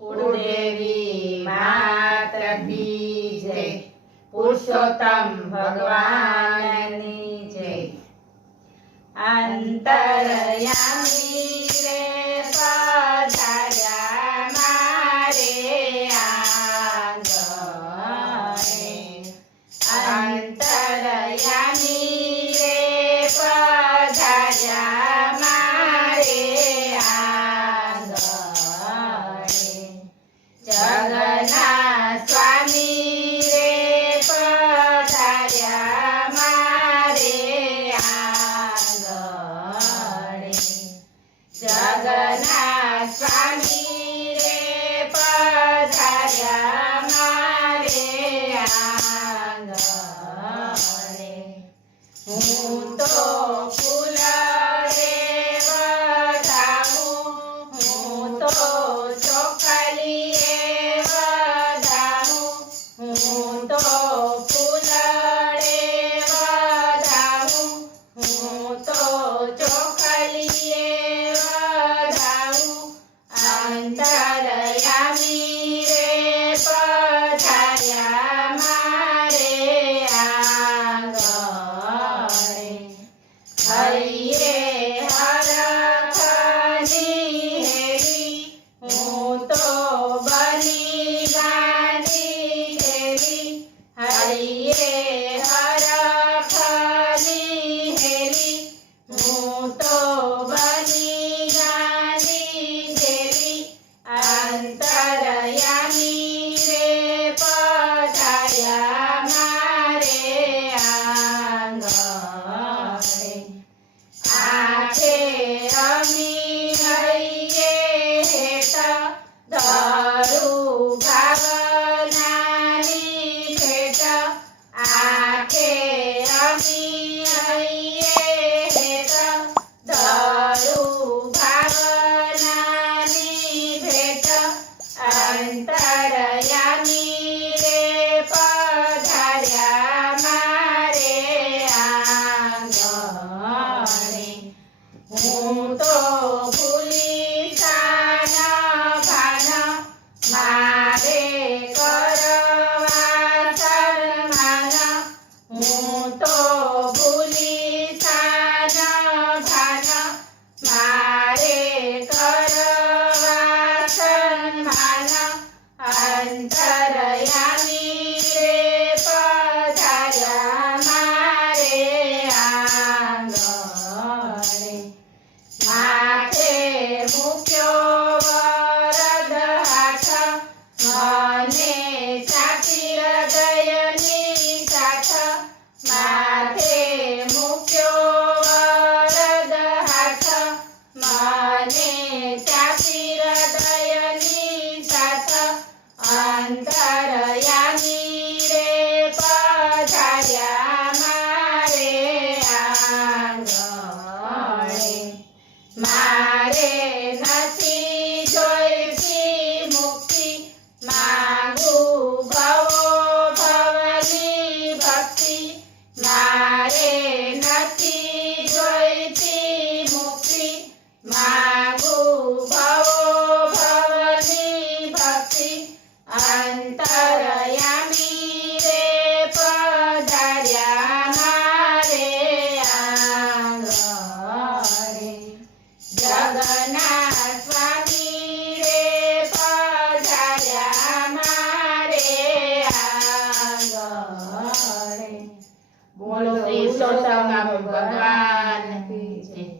कुलदेवी मात की जय। पुरुषोत्तम भगवाननी जय। अंतरयामी रे पधार्या मारे आंगणे। अंतरयामी रे पधार्या मारे आंगणे। जगन्नाथ स्वामी रे पधार्या मारे आंगणे। जगन्नाथ स्वामी रे पधार्या मारे आंगणे। हूँ तो फूल रे वधाऊं, हूँ तो ચોખલીએ વધાવું, હું તો ફૂલ રે વધાવું, હું તો ચોખલીએ વધાવું। અંતરયામી રે પધાર્યા મારે આંગણે। હરિયે હરખની હેરી, હું તો બની ગાંડી દેવી। હરિયે હરખની હેરી, હું તો બની ગાંડી દેવી। અંતરયામી રે પધાર્યા મારે આંગણે। આખે અમી હૈયે હેત ધરું ભાવનાની ભેટ। આખે અમી હૈયે હેત ધરું ભાવનાની ભેટ। અંતરયામી રે પધાર્યા મારે આંગણે। હું તો ભૂલી સાન ભાન, મારે કરવા સન્માન। હું તો ભૂલી સાન ભાન, મારે કરવા સન્માન। અંતરયામી રે પધાર્યા મારે આંગણે। માથે મૂક્યો વરદ હાથ, મને સાચી હૃદયની સાથ। માથે મૂક્યો વરદ હાથ, મને સાચી હૃદયની સાથ। અંતરયામી રે પધાર્યા મારે આંગણે। મારે નથી જોઈતી મુક્તિ, માંગુ ભવો ભવની ભક્તિ। મારે નથી જોઈતી મુક્તિ, માંગુ ભવો ભવની ભક્તિ। અંતરયામી રે પધાર્યા મારે આંગણે। જગન્નાથ સ્વામી રે પધાર્યા મારે આંગણે। બોલો પુરુષોત્તમ ભગવાન